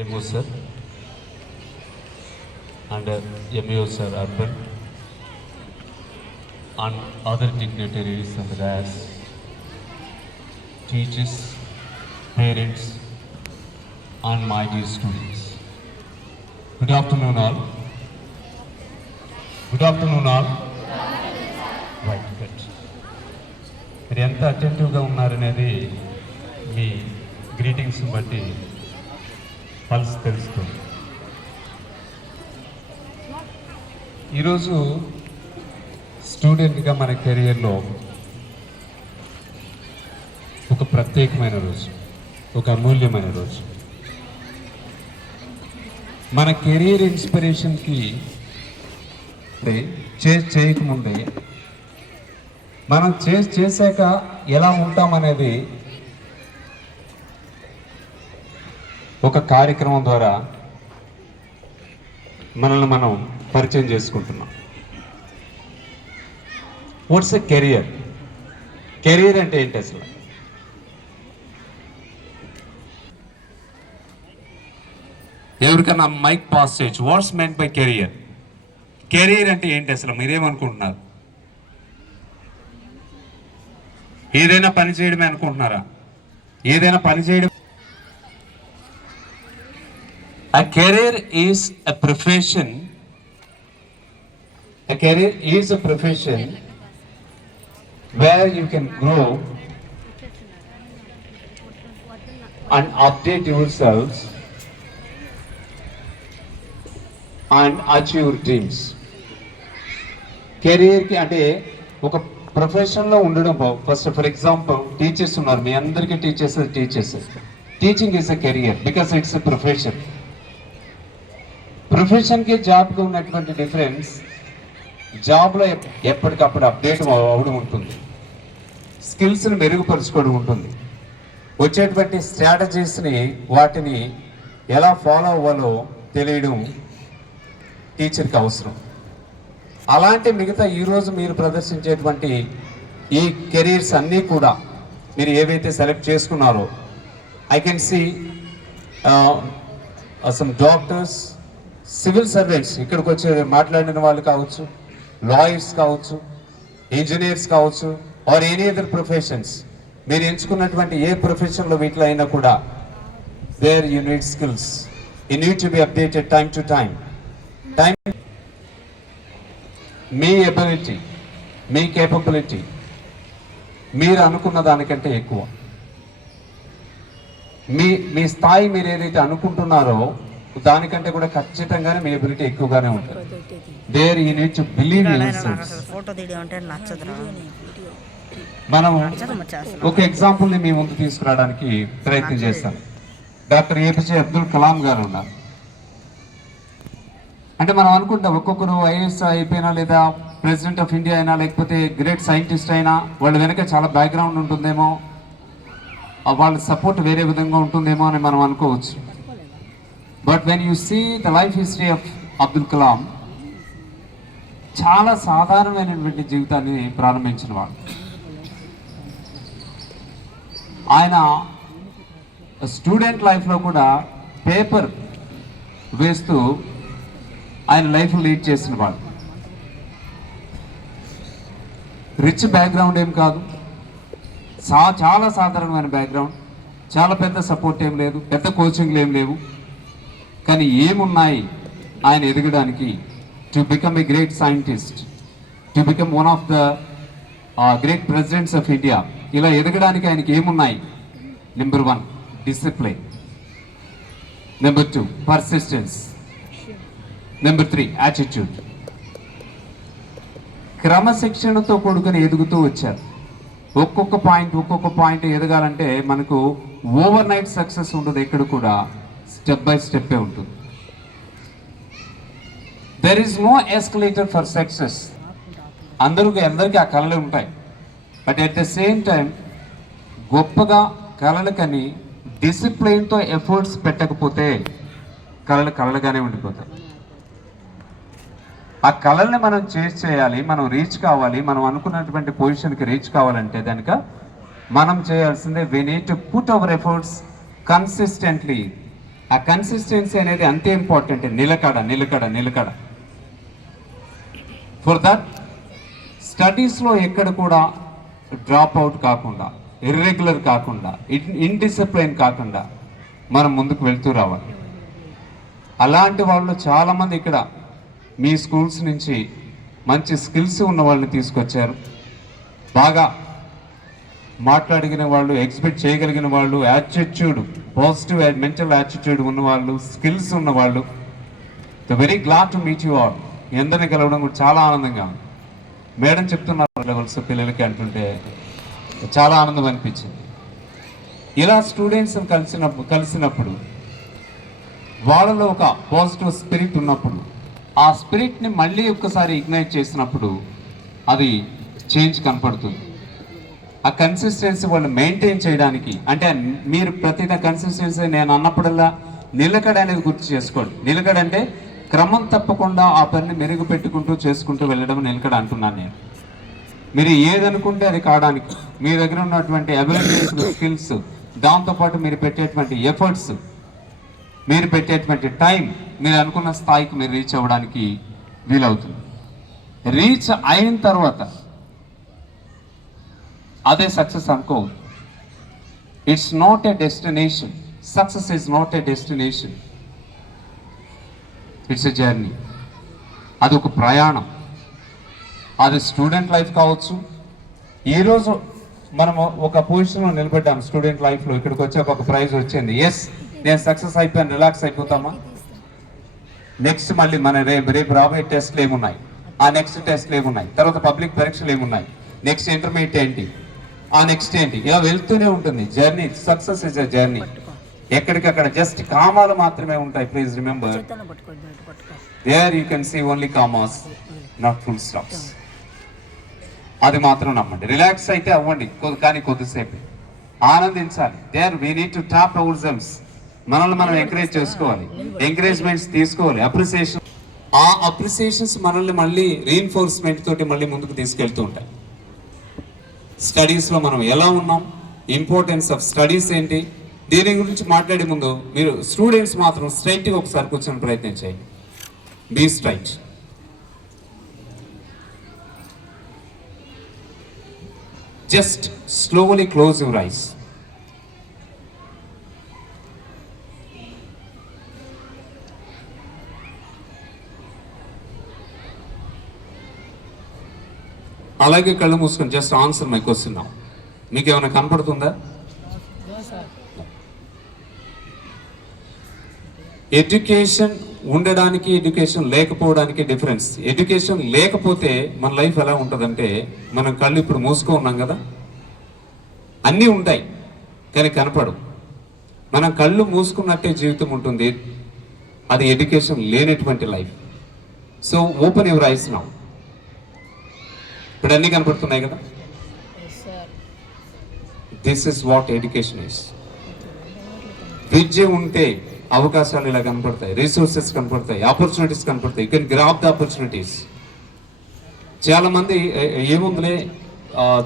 AMO sir and MEO sir Urban and other dignitaries of the dais, teachers, parents and my dear students. Good afternoon all. Good afternoon all. Right, good. మీరు ఎంత అటెంటివ్గా ఉన్నారనేది మీ గ్రీటింగ్స్ని బట్టి pulse తెలుస్తుంది. ఈరోజు స్టూడెంట్గా మన కెరియర్లో ఒక ప్రత్యేకమైన రోజు, ఒక అమూల్యమైన రోజు. మన కెరియర్ ఇన్స్పిరేషన్కి చేయకముందే మనం చేశాక ఎలా ఉంటామనేది ఒక కార్యక్రమం ద్వారా మనల్ని మనం పరిచయం చేసుకుంటున్నాం. Watts a career? కెరియర్ అంటే ఏంటి అసలు? ఎవరికన్నా మైక్ పాస్ చేయొచ్చు. What's meant by career? Career అంటే ఏంటి అసలు? మీరేమనుకుంటున్నారు? ఏదైనా పని చేయడమే అనుకుంటున్నారా? ఏదైనా పని చేయడం. A career is a profession. A career is a profession where you can grow and update yourselves and achieve your dreams. Career కి అంటే ఒక ప్రొఫెషన్లో ఉండడం. ఫస్ట్ ఫర్ ఎగ్జాంపుల్ టీచర్స్ ఉన్నారు, మీ అందరికీ teachers. Teaching is a career because it's a profession. ప్రొఫెషన్కి జాబ్కి ఉన్నటువంటి డిఫరెన్స్, జాబ్లో ఎప్పటికప్పుడు అప్డేట్ అవ్వడం ఉంటుంది, స్కిల్స్ని మెరుగుపరుచుకోవడం ఉంటుంది, వచ్చేటువంటి స్ట్రాటజీస్ని వాటిని ఎలా ఫాలో అవ్వాలో తెలియడం టీచర్కి అవసరం. అలాంటి మిగతా ఈరోజు మీరు ప్రదర్శించేటువంటి ఈ కెరీర్స్ అన్నీ కూడా మీరు ఏవైతే సెలెక్ట్ చేసుకున్నారో, I can see some doctors, civil servants, ఇక్కడికి వచ్చి మాట్లాడిన వాళ్ళు కావచ్చు, లాయర్స్ కావచ్చు, ఇంజనీర్స్ కావచ్చు, ఆర్ ఎనీ అదర్ ప్రొఫెషన్స్. మీరు ఎంచుకున్నటువంటి ఏ ప్రొఫెషన్లో వీటిలో అయినా కూడా there you need skills. You need to be updated time to time. మీ ఎబిలిటీ, మీ కేపబిలిటీ మీరు అనుకున్న దానికంటే ఎక్కువ, మీ స్థాయి మీరు ఏదైతే అనుకుంటున్నారో దానికంటే కూడా ఖచ్చితంగానే మీ ఎబిలిటీ ఎక్కువగానే ఉంటుంది. There you need to believe in yourself. మనం ఒక ఎగ్జాంపుల్ని మీ ముందు తీసుకురావడానికి ప్రయత్నం చేస్తాం. డాక్టర్ APJ అబ్దుల్ కలాం గారు ఉన్నారు. అంటే మనం అనుకుంటాం ఒక్కొక్కరు IAS అయిపోయినా, లేదా ప్రెసిడెంట్ ఆఫ్ ఇండియా అయినా, లేకపోతే గ్రేట్ సైంటిస్ట్ అయినా వాళ్ళ వెనక చాలా బ్యాక్గ్రౌండ్ ఉంటుందేమో, వాళ్ళ సపోర్ట్ వేరే విధంగా ఉంటుందేమో అని మనం అనుకోవచ్చు. But when you see the life history of Abdul Kalam, చాలా సాధారణమైనటువంటి జీవితాన్ని ప్రారంభించిన వాడు. ఆయన స్టూడెంట్ లైఫ్లో కూడా పేపర్ వేస్తూ ఆయన లైఫ్ లీడ్ చేసిన వాడు. రిచ్ బ్యాక్గ్రౌండ్ ఏం కాదు, చాలా సాధారణమైన బ్యాక్గ్రౌండ్, చాలా పెద్ద సపోర్ట్ ఏం లేదు, పెద్ద కోచింగ్లు ఏం లేవు. కానీ ఏమున్నాయి ఆయన ఎదగడానికి? To become a great scientist, to become one of the great presidents of India. ఇలా ఎదగడానికి ఆయనకి ఏమున్నాయి? Number 1 discipline, number 2 persistence, number 3 attitude. క్రమశిక్షణతో కూడుకొని ఎదుగుతూ వచ్చారు. ఒక్కొక్క పాయింట్ ఎదగాలంటే మనకు ఓవర్ నైట్ సక్సెస్ ఉండదు, ఎక్కడ కూడా స్టెప్ బై స్టెప్పే ఉంటుంది. There is no escalator for success. అందరికీ ఆ కళలు ఉంటాయి. But at the same time గొప్పగా కళలకని డిసిప్లిన్తో ఎఫర్ట్స్ పెట్టకపోతే కళలుగానే ఉండిపోతాయి. ఆ కళల్ని మనం చేయాలి, మనం రీచ్ కావాలి, మనం అనుకున్నటువంటి పొజిషన్కి రీచ్ కావాలంటే దానికి మనం చేయాల్సిందే we need to put our efforts consistently ఆ కన్సిస్టెన్సీ అనేది అంతే ఇంపార్టెంట్. నిలకడ నిలకడ నిలకడ. ఫర్ దట్ స్టడీస్లో ఎక్కడ కూడా డ్రాప్ అవుట్ కాకుండా, ఇర్రెగ్యులర్ కాకుండా, ఇన్డిసిప్లైన్ కాకుండా మనం ముందుకు వెళ్తూ రావాలి. అలాంటి వాళ్ళు చాలామంది ఇక్కడ మీ స్కూల్స్ నుంచి మంచి స్కిల్స్ ఉన్న వాళ్ళని తీసుకొచ్చారు. బాగా మాట్లాడిన వాళ్ళు, ఎగ్జిబిట్ చేయగలిగిన వాళ్ళు, యాటిట్యూడ్, పాజిటివ్ మెంటల్ యాటిట్యూడ్ ఉన్నవాళ్ళు, స్కిల్స్ ఉన్నవాళ్ళు. Very glad to meet you all. మీ అందరినీ కలవడం కూడా చాలా ఆనందంగా ఉంది. మేడం చెప్తున్నారు లెవెల్స్ పిల్లలకి అంటుంటే చాలా ఆనందం అనిపించింది. ఇలా స్టూడెంట్స్ కలిసినప్పుడు వాళ్ళలో ఒక పాజిటివ్ స్పిరిట్ ఉన్నప్పుడు, ఆ స్పిరిట్ని మళ్ళీ ఒక్కసారి ఇగ్నైట్ చేసినప్పుడు అది చేంజ్ కనపడుతుంది. ఆ కన్సిస్టెన్సీ వాళ్ళు మెయింటైన్ చేయడానికి, అంటే మీరు ప్రతిదా కన్సిస్టెన్సీ నేను అన్నప్పుడల్లా నిలకడ అనేది గుర్తు చేసుకోండి. నిలకడ అంటే క్రమం తప్పకుండా ఆ పనిని మెరుగు పెట్టుకుంటూ చేసుకుంటూ వెళ్ళడం నిలకడ అంటున్నాను నేను. మీరు ఏదనుకుంటే అది కావడానికి మీ దగ్గర ఉన్నటువంటి అబిలిటీస్, స్కిల్స్, దాంతోపాటు మీరు పెట్టేటువంటి ఎఫర్ట్స్, మీరు పెట్టేటువంటి టైం, మీరు అనుకున్న స్థాయికి మీరు రీచ్ అవ్వడానికి వీలవుతుంది. రీచ్ అయిన తర్వాత అదే సక్సెస్ అనుకో. It's not a destination. Success is not a destination, it's a journey. అది ఒక ప్రయాణం. అది స్టూడెంట్ లైఫ్ కావచ్చు. ఈరోజు మనం ఒక పొజిషన్లో నిలబడ్డాం స్టూడెంట్ లైఫ్లో, ఇక్కడికి వచ్చి ఒక ప్రైజ్ వచ్చింది. ఎస్, నేను సక్సెస్ అయిపోయాను, రిలాక్స్ అయిపోతామా? నెక్స్ట్ మళ్ళీ మన రేపు రాబోయే టెస్ట్లు ఏమున్నాయి, ఆ నెక్స్ట్ టెస్ట్లు ఏమున్నాయి, తర్వాత పబ్లిక్ పరీక్షలు ఏమున్నాయి, నెక్స్ట్ ఇంటర్మీడియట్ ఏంటి, ఆ నెక్స్ట్ ఏంటి, ఇలా వెళ్తూనే ఉంటుంది journey. Success is a journey. ఎక్కడికక్కడ జస్ట్ కామాలు మాత్రమే ఉంటాయి. Please remember, there you can see only commas, not full stops. అది మాత్రం నమ్మండి. రిలాక్స్ అయితే అవ్వండి, కానీ కొద్దిసేపు ఆనందించాలి. There we need to top ourselves. మనల్ని మనం ఎంకరేజ్ చేసుకోవాలి, ఎంకరేజ్మెంట్స్ తీసుకోవాలి, అప్రిసియేషన్. ఆ అప్రిసియేషన్స్ మనల్ని మళ్ళీ రీఎన్ఫోర్స్మెంట్ తోటి మళ్ళీ ముందుకు తీసుకెళ్తూ ఉంటాయి. స్టడీస్లో మనం ఎలా ఉన్నాం, ఇంపార్టెన్స్ ఆఫ్ స్టడీస్ ఏంటి, దీని గురించి మాట్లాడే ముందు మీరు స్టూడెంట్స్ మాత్రం స్ట్రైట్గా ఒకసారి కూర్చొని ప్రయత్నం చేయండి. Be straight. Just slowly close your eyes. అలాగే కళ్ళు మూసుకొని just answer my question now. మీకు ఏమైనా కనపడుతుందా? ఎడ్యుకేషన్ ఉండడానికి, ఎడ్యుకేషన్ లేకపోవడానికి డిఫరెన్స్. ఎడ్యుకేషన్ లేకపోతే మన లైఫ్ ఎలా ఉంటుందంటే, మనం కళ్ళు ఇప్పుడు మూసుకో ఉన్నాం కదా, అన్నీ ఉంటాయి కానీ కనపడవు. మనం కళ్ళు మూసుకున్నట్టే జీవితం ఉంటుంది. అది ఎడ్యుకేషన్ లేనటువంటి life. So open your eyes now. ఇప్పుడు అన్నీ కనపడుతున్నాయి కదా. This is what education is. విద్య ఉంటే అవకాశాలు ఇలా కనపడతాయి, రిసోర్సెస్ కనపడతాయి, ఆపర్చునిటీస్ కనపడతాయి. You can grab the opportunities. చాలామంది ఏముందిలే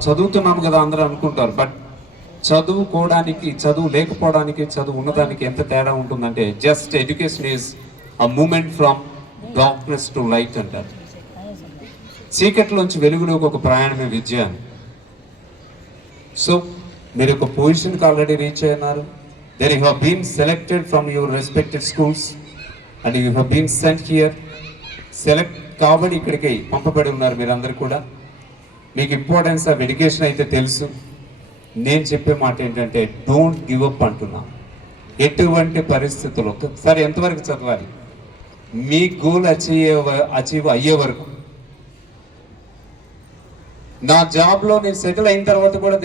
చదువుతున్నాము కదా అందరూ అనుకుంటారు. బట్ చదువుకోవడానికి, చదువు లేకపోవడానికి, చదువు ఉన్నదానికి ఎంత తేడా ఉంటుందంటే, just education is a moment from darkness to light అంటారు. చీకట్లోంచి వెలుగులోకి ఒక ప్రయాణమే విద్య అని. సో మీరు ఒక పొజిషన్కి ఆల్రెడీ రీచ్ అయినారు. There you have been selected from your respected schools and you have been sent here. Select కాబట్టి ఇక్కడికి పంపబడి ఉన్నారు మీరందరూ కూడా. మీకు ఇంపార్టెన్స్ ఆఫ్ ఎడ్యుకేషన్ అయితే తెలుసు. నేను చెప్పే మాట ఏంటంటే, డోంట్ గివ్ అప్ అంటున్నా. ఎటువంటి పరిస్థితుల్లో సరే ఎంతవరకు చదవాలి, మీ గోల్ అచీవ్ అయ్యే వరకు. నా జాబ్లో నేను సెటిల్ అయిన తర్వాత కూడా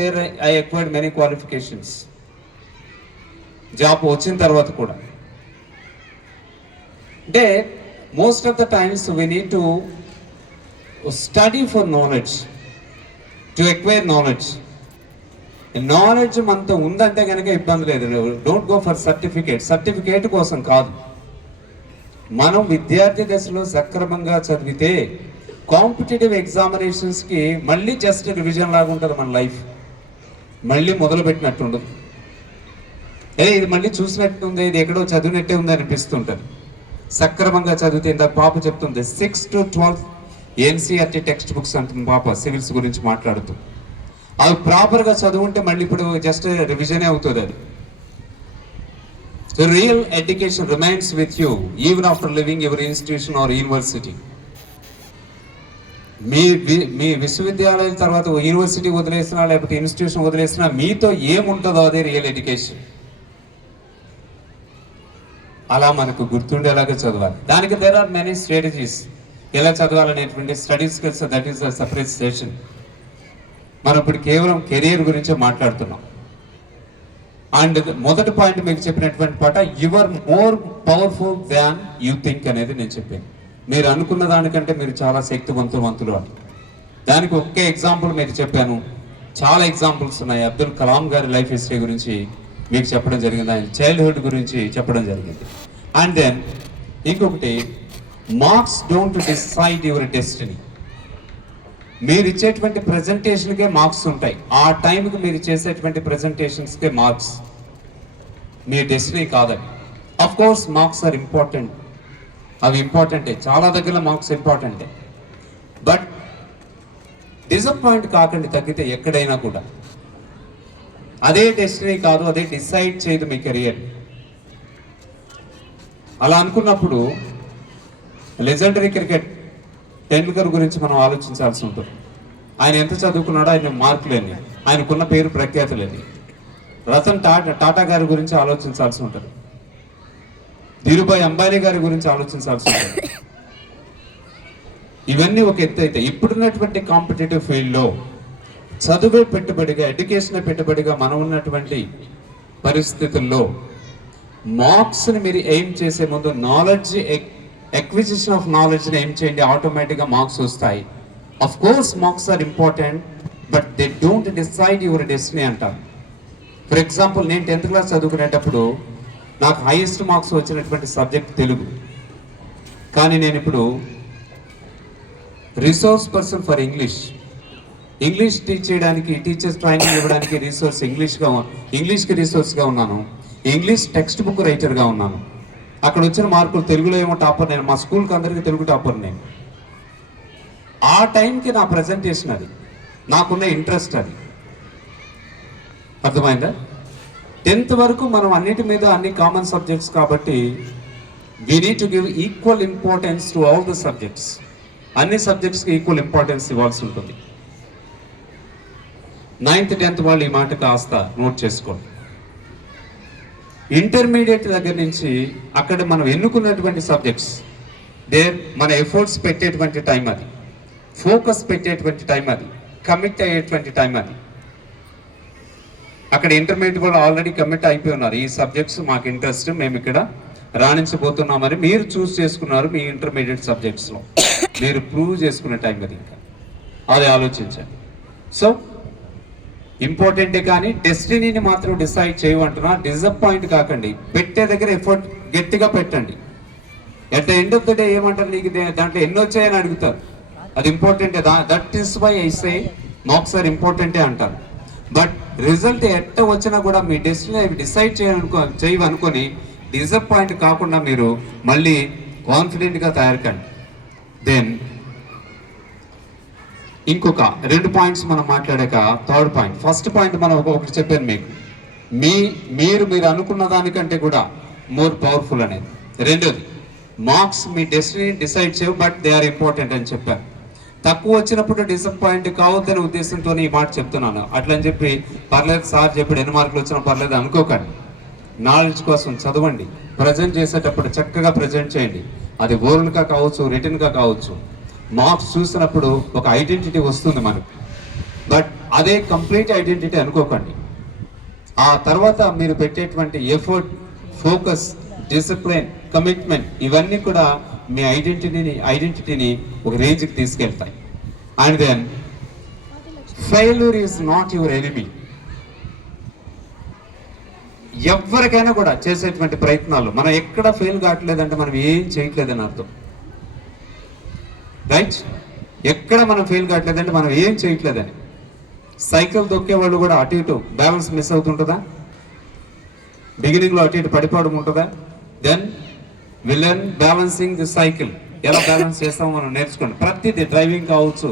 I acquired many qualifications. Job వచ్చిన తర్వాత కూడా అంటే most of the times we need to study for knowledge, to acquire knowledge. Knowledge మనతో ఉందంటే కనుక ఇబ్బంది లేదు. డోంట్ గో ఫర్ సర్టిఫికేట్ కోసం కాదు. మనం విద్యార్థి దశలో సక్రమంగా చదివితే కాంపిటేటివ్ ఎగ్జామినేషన్స్కి మళ్ళీ జస్ట్ రివిజన్ లాగా ఉంటుంది మన లైఫ్. మళ్ళీ మొదలుపెట్టినట్టు ఉండదు. ఇది మళ్ళీ చూసినట్టు ఉంది, ఇది ఎక్కడో చదివినట్టే ఉంది అనిపిస్తుంటుంది. సక్రమంగా చదివితే ఇందాక పాప చెప్తుంది 6 to 12 ఎన్సీఆర్టీ టెక్స్ట్ బుక్స్ అంటుంది పాప, సివిల్స్ గురించి మాట్లాడుతూ. అవి ప్రాపర్గా చదువుంటే మళ్ళీ ఇప్పుడు జస్ట్ రివిజనే అవుతుంది అది. So real education remains with you even after living your institution or university. మీ విశ్వవిద్యాలయం తర్వాత యూనివర్సిటీ వదిలేసినా లేకపోతే ఇన్స్టిట్యూషన్ వదిలేసినా మీతో ఏముంటుందో అదే రియల్ ఎడ్యుకేషన్. అలా మనకు గుర్తుండేలాగా చదవాలి. దానికి దేర్ ఆర్ మెనీ స్ట్రాటజీస్. ఎలా చదవాలనేటువంటి studies that is a separate session. మనం ఇప్పుడు కేవలం కెరియర్ గురించే మాట్లాడుతున్నాం. అండ్ మొదటి పాయింట్ మీకు చెప్పినటువంటి పాట, you are more powerful than you think అనేది నేను చెప్పాను. మీరు అనుకున్న దానికంటే మీరు చాలా శక్తివంతులు అని. దానికి ఒకే ఎగ్జాంపుల్ మీకు చెప్పాను, చాలా ఎగ్జాంపుల్స్ ఉన్నాయి. అబ్దుల్ కలాం గారి లైఫ్ హిస్టరీ గురించి మీకు చెప్పడం జరిగింది, ఆయన చైల్డ్హుడ్ గురించి చెప్పడం జరిగింది. అండ్ దెన్ ఇంకొకటి, marks don't decide your destiny. మీరు ఇచ్చేటువంటి ప్రజెంటేషన్కే మార్క్స్ ఉంటాయి. ఆ టైంకి మీరు చేసేటువంటి ప్రజెంటేషన్స్కే మార్క్స్, మీ డెస్టినీ కాదండి. Of course marks are important, అవి ఇంపార్టెంటే, చాలా దగ్గర మార్క్స్ ఇంపార్టెంటే. బట్ డిసప్పాయింట్ కాకండి తగ్గితే ఎక్కడైనా కూడా. అదే డెస్టినీ కాదు, అదే డిసైడ్ చేయదు మీ కెరియర్. అలా అనుకున్నప్పుడు లెజెండరీ క్రికెట్ టెండూల్కర్ గురించి మనం ఆలోచించాల్సి ఉంటుంది. ఆయన ఎంత చదువుకున్నాడో, ఆయన మార్కులేని, ఆయనకున్న పేరు ప్రఖ్యాతులేని. రతన్ టాటా గారి గురించి ఆలోచించాల్సి ఉంటుంది. ధీరుభాయ్ అంబానీ గారి గురించి ఆలోచించాల్సి ఉంటుంది. ఇవన్నీ ఒక ఎత్తు అయితే, ఇప్పుడున్నటువంటి కాంపిటేటివ్ ఫీల్డ్లో చదువే పెట్టుబడిగా, ఎడ్యుకేషన్ పెట్టుబడిగా మనం ఉన్నటువంటి పరిస్థితుల్లో మార్క్స్ని మీరు ఎయిమ్ చేసే ముందు నాలెడ్జ్, ఎక్విజిషన్ ఆఫ్ నాలెడ్జ్ని ఏం చేయండి, ఆటోమేటిక్గా మార్క్స్ వస్తాయి. Of course marks are important, but they don't decide your destiny అంటారు. ఫర్ ఎగ్జాంపుల్, నేను 10th క్లాస్ చదువుకునేటప్పుడు నాకు హైయెస్ట్ మార్క్స్ వచ్చినటువంటి సబ్జెక్ట్ తెలుగు. కానీ నేను ఇప్పుడు resource person for English teach చేయడానికి, టీచర్స్ ట్రైనింగ్ ఇవ్వడానికి ఇంగ్లీష్కి రిసోర్స్గా ఉన్నాను. ఇంగ్లీష్ టెక్స్ట్ బుక్ రైటర్గా ఉన్నాను. అక్కడ వచ్చిన మార్కులు తెలుగులో ఏమో టాపర్ నేను, మా స్కూల్కి అందరికీ తెలుగు టాపర్ నేను. ఆ టైంకి నా ప్రజెంటేషన్ అది, నాకున్న ఇంట్రెస్ట్ అది. అర్థమైందా? 10th వరకు మనం అన్నిటి మీద అన్ని కామన్ సబ్జెక్ట్స్ కాబట్టి we need to give equal importance to all the subjects. అన్ని సబ్జెక్ట్స్కి ఈక్వల్ ఇంపార్టెన్స్ ఇవ్వాల్సి ఉంటుంది. 9th 10th వాళ్ళు ఈ మాట కాస్త నోట్ చేసుకోండి. ఇంటర్మీడియట్ దగ్గర నుంచి అక్కడ మనం ఎన్నుకున్నటువంటి సబ్జెక్ట్స్ మన ఎఫర్ట్స్ పెట్టేటువంటి టైం అది, ఫోకస్ పెట్టేటువంటి టైం అది, కమిట్ అయ్యేటువంటి టైం అది. అక్కడ ఇంటర్మీడియట్ వాళ్ళు ఆల్రెడీ కమిట్ అయిపోయి ఉన్నారు. ఈ సబ్జెక్ట్స్ మాకు ఇంట్రెస్ట్, మేము ఇక్కడ రాణించబోతున్నామని మీరు చూస్ చేసుకున్నారు. మీ ఇంటర్మీడియట్ సబ్జెక్ట్స్లో మీరు ప్రూవ్ చేసుకునే టైం అది. ఇంకా అది ఆలోచించండి. సో ఇంపార్టెంటే, కానీ డెస్టినీని మాత్రం డిసైడ్ చేయమంటున్నా. డిసప్పాయింట్ కాకండి, పెట్టే దగ్గర ఎఫర్ట్ గట్టిగా పెట్టండి. At the end of the day ఏమంటారు, నీకు దాంట్లో ఎన్ని వచ్చాయని అడుగుతారు. అది ఇంపార్టెంటే, that is why I say marks are ఇంపార్టెంటే అంటారు. బట్ రిజల్ట్ ఎట్ట వచ్చినా కూడా మీ డెస్టినీ డిసైడ్ చేయవనుకొని డిసప్పాయింట్ కాకుండా మీరు మళ్ళీ కాన్ఫిడెంట్గా తయారు కండి. దెన్ ఇంకొక 2 పాయింట్స్ మనం మాట్లాడాక, థర్డ్ పాయింట్, ఫస్ట్ పాయింట్ మనం ఒకటి చెప్పాను మీకు, మీరు అనుకున్న దానికంటే కూడా మోర్ పవర్ఫుల్ అనేది. రెండోది, మార్క్స్ మీ డెస్టినీ డిసైడ్ చేయవు, బట్ దే ఆర్ ఇంపార్టెంట్ అని చెప్పాను. తక్కువ వచ్చినప్పుడు డిసప్పాయింట్ కావద్దనే ఉద్దేశంతో ఈ మాట చెప్తున్నాను. అట్లని చెప్పి పర్లేదు సార్ చెప్పాడు ఎన్ని మార్కులు వచ్చినా పర్లేదు అనుకోకండి. నాలెడ్జ్ కోసం చదవండి. ప్రజెంట్ చేసేటప్పుడు చక్కగా ప్రజెంట్ చేయండి. అది ఓరల్గా కావచ్చు, రిటర్న్గా కావచ్చు. మార్క్స్ చూసినప్పుడు ఒక ఐడెంటిటీ వస్తుంది మనకు, బట్ అదే కంప్లీట్ ఐడెంటిటీ అనుకోకండి. ఆ తర్వాత మీరు పెట్టేటువంటి ఎఫర్ట్, ఫోకస్, డిసిప్లిన్, కమిట్మెంట్ ఇవన్నీ కూడా మీ ఐడెంటిటీని ఒక రేంజ్కి తీసుకెళ్తాయి. And then failure is not your enemy. ఎవరికైనా కూడా చేసేటువంటి ప్రయత్నాలు మనం ఎక్కడ ఫెయిల్ కావట్లేదంటే మనం ఏం చేయట్లేదని అర్థం. రైట్? ఎక్కడ మనం ఫెయిల్ కావట్లేదంటే మనం ఏం చేయట్లేదని. సైకిల్ దొక్కే వాళ్ళు కూడా అటు ఇటు బ్యాలెన్స్ మిస్ అవుతుంటుందా? బిగినింగ్లో అటు ఇటు పడిపోవడం ఉంటుందా? Then we learn balancing the cycle. ఎలా బ్యాలెన్స్ చేస్తామో మనం నేర్చుకోండి. ప్రతిదీ డ్రైవింగ్ కావచ్చు,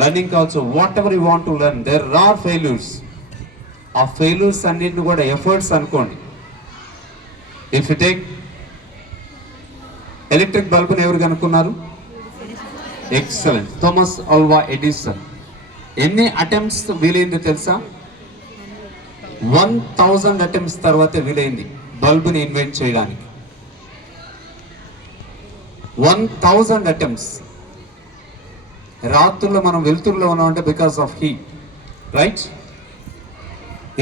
లర్నింగ్ కావచ్చు, whatever you want to learn, there are failures. ఆ ఫెయిల్యూర్స్ అన్నింటిని కూడా ఎఫర్ట్స్ అనుకోండి. ఇఫ్ యు టేక్ ఎలక్ట్రిక్ బల్బుని ఎవరు కనుక్కున్నారు? Excellent, Thomas Alva Edison. ఎన్ని అటెంప్ట్స్ వీలైంది తెలుసా? 1000 అటెంప్ట్స్ తర్వాత వీలైంది బల్బుని ఇన్వెంట్ చేయడానికి. 1000 అటెంప్ట్స్. రాత్రుల్లో మనం వెలుతురులో ఉన్నామంటే బికాస్ ఆఫ్ హీట్, రైట్?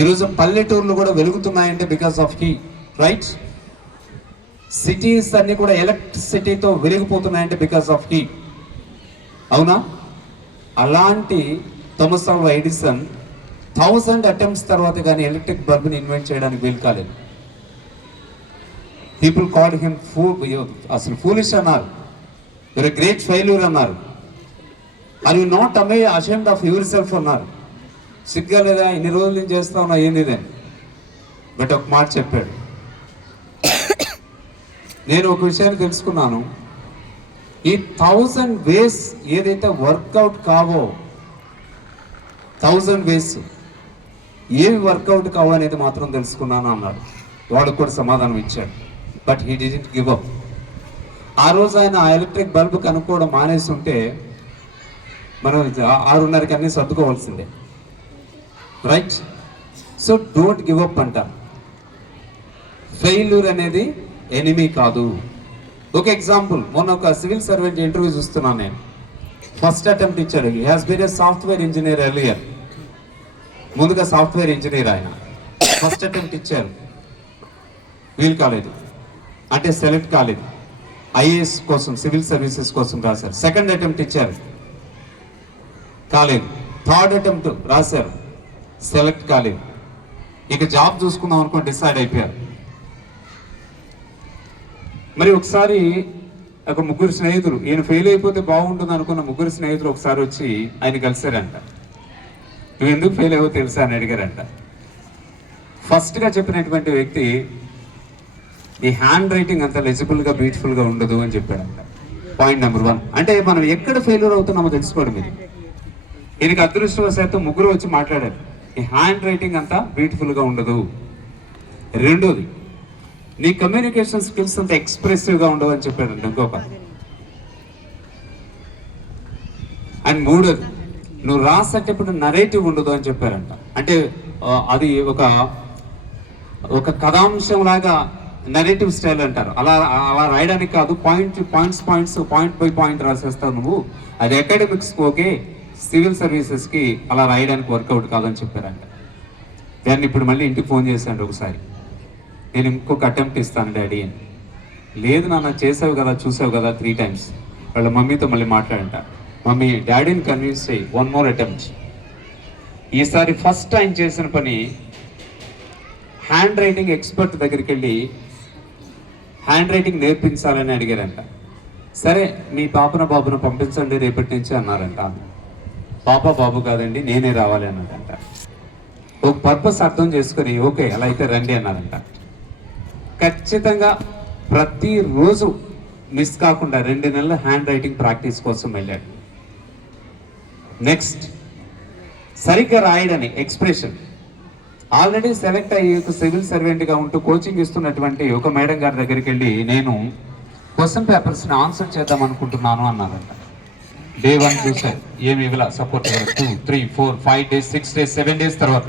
ఈరోజు పల్లెటూర్లు కూడా వెలుగుతున్నాయంటే because of heat, right? Cities అన్ని కూడా ఎలక్ట్రిసిటీతో వెలిగిపోతున్నాయంటే బికాస్ ఆఫ్ హీట్, అవునా? అలాంటి థామస్ ఆల్వా ఎడిసన్ 1000 అటెంప్ట్స్ తర్వాత కానీ ఎలక్ట్రిక్ బల్బుని ఇన్వెంట్ చేయడానికి వీలు కాలేదు. పీపుల్ కాల్డ్ హిమ్ అసలు ఫూలిష్ అన్నారు, యూర్ ఎ గ్రేట్ ఫెయిల్యూర్ అన్నారు. Are you not ashamed of yourself అన్నారు. సిగ్గా లేదా, ఇన్ని రోజులు నేను చేస్తా ఉన్నా ఏంది? బట్ ఒక మాట చెప్పాడు. నేను ఒక విషయాన్ని తెలుసుకున్నాను, ఈ 1000 వేస్ ఏదైతే వర్కౌట్ కావో, 1000 వేస్ ఏవి వర్కౌట్ కావో అనేది మాత్రం తెలుసుకున్నాను అన్నాడు. వాడు కూడా సమాధానం ఇచ్చాడు. But he didn't give up. ఆ రోజు ఆయన ఆ ఎలక్ట్రిక్ బల్బు కనుక్కోవడం మానేసి ఉంటే మనం 6:30కి అన్నీ సర్దుకోవాల్సిందే, right? So don't give up అంట. ఫెయిల్యూర్ అనేది ఎనిమీ కాదు. ఒక ఎగ్జాంపుల్, మొన్న ఒక సివిల్ సర్వెంట్ ఇంటర్వ్యూ చూస్తున్నాను నేను. ఫస్ట్ అటెంప్ట్ ఇచ్చాడు. He has been a software engineer earlier. ముందుగా సాఫ్ట్వేర్ ఇంజనీర్ ఆయన. ఫస్ట్ అటెంప్ట్ ఇచ్చారు, వీలు కాలేదు, అంటే సెలెక్ట్ కాలేదు. ఐఏఎస్ కోసం, సివిల్ సర్వీసెస్ కోసం రాశారు. సెకండ్ అటెంప్ట్ ఇచ్చారు, కాలేదు. థర్డ్ అటెంప్ట్ రాశారు, సెలెక్ట్ కాలేదు. ఇక జాబ్ చూసుకుందాం అనుకుని డిసైడ్ అయిపోయారు. మరి ఒకసారి ఒక ముగ్గురు స్నేహితులు, ఈయన ఫెయిల్ అయిపోతే బాగుంటుంది అనుకున్న ముగ్గురు స్నేహితులు ఒకసారి వచ్చి ఆయన కలిశారంట. నువ్వు ఎందుకు ఫెయిల్ అయ్యో తెలుసా అని అడిగారంట. ఫస్ట్గా చెప్పినటువంటి వ్యక్తి, ఈ హ్యాండ్ రైటింగ్ అంత లెజిబుల్గా బ్యూటిఫుల్గా ఉండదు అని చెప్పాడంట. Point number 1. అంటే మనం ఎక్కడ ఫెయిల్యూర్ అవుతున్నామో తెలుసుకోవడం ఇది. ఈయనకి అదృష్టవశాత్తు ముగ్గురు వచ్చి మాట్లాడారు, ఈ హ్యాండ్ రైటింగ్ అంతా బ్యూటిఫుల్గా ఉండదు. రెండోది, నీ కమ్యూనికేషన్ స్కిల్స్ అంత ఎక్స్ప్రెసివ్గా ఉండవు అని చెప్పాడంట ఇంకొక. అండ్ మూడోది, నువ్వు రాసేటప్పుడు నరేటివ్ ఉండదు అని చెప్పారంట. అంటే అది ఒక కథాంశం లాగా నరేటివ్ స్టైల్ అంటారు. అలా రాయడానికి కాదు, పాయింట్ బై పాయింట్ రాసేస్తావు నువ్వు. అది అకాడమిక్స్కి ఓకే, సివిల్ సర్వీసెస్కి అలా రాయడానికి వర్కౌట్ కాదని చెప్పారంట. దాన్ని ఇప్పుడు మళ్ళీ ఇంటికి ఫోన్ చేశాడు ఒకసారి, నేను ఇంకొక అటెంప్ట్ ఇస్తాను డాడీ అని. లేదు నాన్న, చేసావు కదా, చూసావు కదా 3 times. వాళ్ళ మమ్మీతో మళ్ళీ మాట్లాడంట, మమ్మీ డాడీని కన్విన్స్ చేయి, 1 more attempt. ఈసారి ఫస్ట్ టైం చేసిన పని, హ్యాండ్ రైటింగ్ ఎక్స్పర్ట్ దగ్గరికి వెళ్ళి హ్యాండ్ రైటింగ్ నేర్పించాలని అడిగారంట. సరే మీ బాబును పంపించండి రేపటి నుంచి అన్నారంట. బాబు కాదండి, నేనే రావాలి అన్నదంట. ఒక పర్పస్ అర్థం చేసుకొని ఓకే అలా అయితే రండి అన్నారంట. ఖచ్చితంగా ప్రతిరోజు మిస్ కాకుండా 2 నెలల హ్యాండ్ రైటింగ్ ప్రాక్టీస్ కోసం వెళ్ళాడు. నెక్స్ట్, సరిగ్గా రాయడని ఎక్స్ప్రెషన్. ఆల్రెడీ సెలెక్ట్ అయ్యి సివిల్ సర్వెంట్గా ఉంటూ కోచింగ్ ఇస్తున్నటువంటి ఒక మేడం గారి దగ్గరికి వెళ్ళి, నేను క్వశ్చన్ పేపర్స్ని ఆన్సర్ చేద్దాం అనుకుంటున్నాను అన్నారంట. Day 1 చూసారు, ఏమి ఇవ్వాల సపోర్ట్, 2, 3, 4, 5 days, 6 days, 7 days తర్వాత